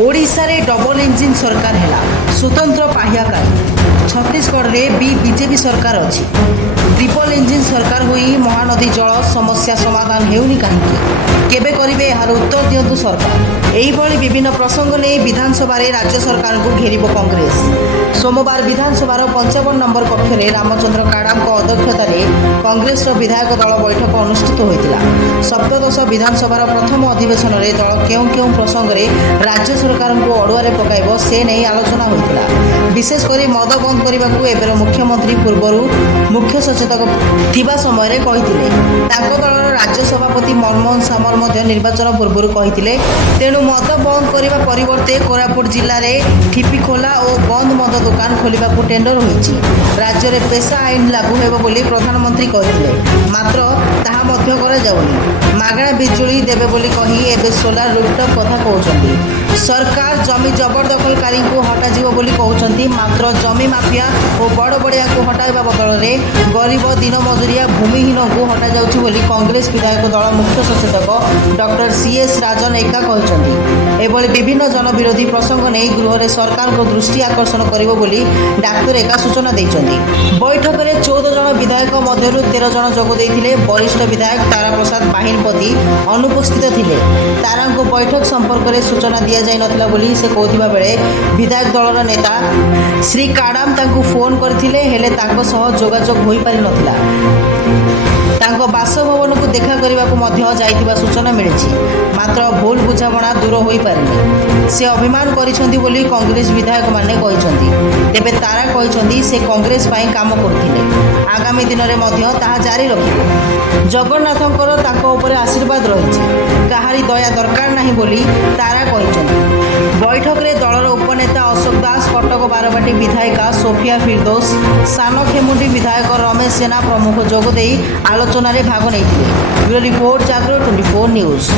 ओडिशारे double engine सरकार है स्वतंत्र पाह्याकारी छत्तीसगढ़ में भी बीजेपी सरकार अच्छी ट्रिपल इंजिन सरकार हुई महानदी जल समस्या समाधान हेउनी कहीं केबे करिवे यार उत्तर दियंतु सरकार एहिभଳି विभिन्न प्रसंग नहीं विधानसभा राज्य सरकार को घेरिब कांग्रेस सोमवार विधानसभा 55 नंबर कक्ष में रामचंद्र काड़ाम अध्यक्षतार कांग्रेस विधायक दल बैठक अनुष्ठित होता सप्तदश विधानसभा प्रथम अधिवेशन में दल केउं केउं प्रसंग में राज्य सरकार को अड़ुआरे पकाइब से नहीं आलोचना होता विशेषकर मद बंद करने को एबर मुख्यमंत्री पूर्वर मुख्य सचेतक थिबा समय कहते दलर राज्य सभापति मनमोहन सामल निर्वाचन पूर्व कहते तेणु मद बंद करने परिवर्ते कोरापुट जिले में ठिपिखोला और बंद मद दुकान खोलने को टेंडर होती राज्य में पेशा आईन लागू होब बोली प्रधानमंत्री कहते मात्र ताहा मध्य कराଯାଉନି मागणा बिजुली देवे बोली कही एबे सोलार रूफटॉप कथा कहउछंती सरकार जमी जबरदखलकारी को हटाଯିव बोली कहउछंती मात्र जमी माफिया और बड़ बड़िया को हटाइबा बदल में गरीब दिन मजुरिया भूमिहीन को हटा जाउछि बोली कांग्रेस विधायक दल मुख्य सचेतक डॉक्टर सीएस राजन एका कहउछंती एभली विभिन्न जनविरोधी प्रसंग नहीं गृह में सरकार को दृष्टि आकर्षण करिवो बोली डाक्टर एका सूचना दैछंती बैठक में 14 जन विधायक मध्य 13 जन जोग देइथिले वरिष्ठ विधायक तारा प्रसाद बाहिनपति अनुपस्थित थिले तारा को बैठक संपर्क में सूचना दि जाई नथिला बोली से कहथिबा बेले विधायक दलर नेता श्री काड़ाम तांको फोन करथिले हेले तांको सह जोगाजोग होई पारि नथिला तांको बासभवन को देखा करने को जाइतिबा सूचना मिली मात्र भूल बुझाणा दूर हो पारे से अभिमान करिसेंती बोली कांग्रेस विधायक माने कहिसेंती तेबे तारा कहिसेंती से कांग्रेस पाई काम करथिले आगामी दिन में ताहा जारी रखिबे जगन्नाथंकर ताको ऊपर आशीर्वाद रही कहारी दया दरकार नहीं बोली तारा कहिसेंती बैठक में दलर उपनेता अशोक दास कटक बारवाटी विधायिका सोफिया फिरदौस सानखेमुंडी विधायक रमेश जेना प्रमुख जोगदे आलोचन भाग नहीं। रिपोर्ट जागरण 24 न्यूज।